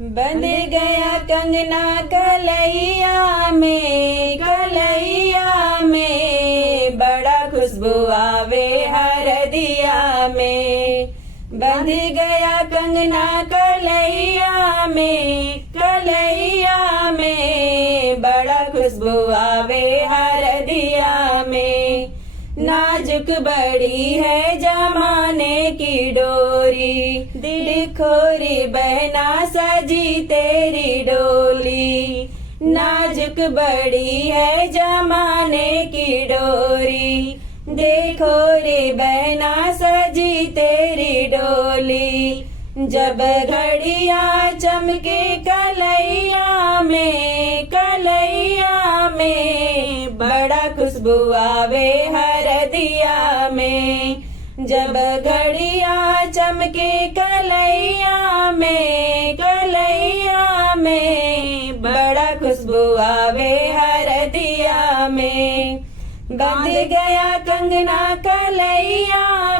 बंध गया कंगना कलैया में बड़ा खुशबू आवे हरदिया में। बंध गया कंगना कलैया में बड़ा खुशबू आवे हरदिया में। नाजुक बड़ी है जमाने की डोरी, देखो रे बहना सजी तेरी डोली। नाजुक बड़ी है जमाने की डोरी, देखो रे बहना सजी तेरी डोली। जब घड़िया चमके कलैया में बड़ा खुशबू आवे हरदिया में। जब घड़िया चमके कलैया में बड़ा खुशबू आवे हरदिया में। बंध गया कंगना कलैया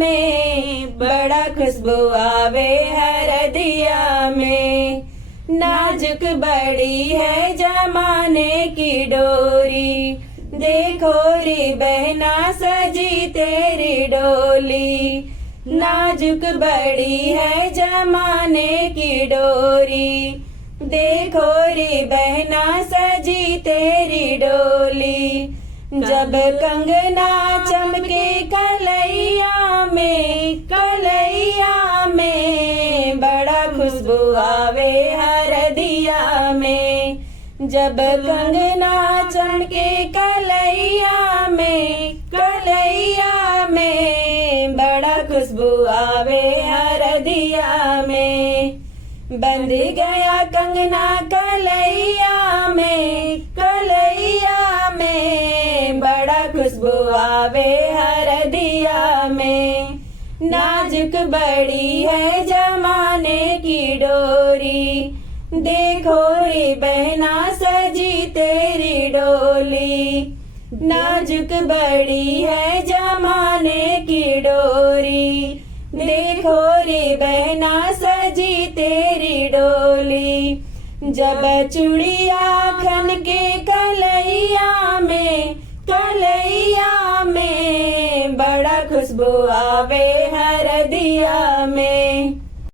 में बड़ा खुशबू आवे हरदिया में। नाजुक बड़ी है जमाने की डोरी, देखो रे बहना सजी तेरी डोली। नाजुक बड़ी है जमाने की डोरी, देखो रे बहना सजी तेरी डोली। जब कंगना चमके कलैया में बड़ा खुशबू आवे हरदिया में। जब कंगना चमके कलैया में बड़ा खुशबू आवे हरदिया में। बंध गया कंगना कलैया में बड़ा खुशबू आवे हरदिया में। नाजुक बड़ी है जमाने की डोरी, देखो रे बहना सजी तेरी डोली। नाजुक बड़ी है जमाने की डोरी, देखो रे बहना सजी तेरी डोली। जब चूड़िया खन के कलैया में बड़ा खुशबू आवे हरदिया में।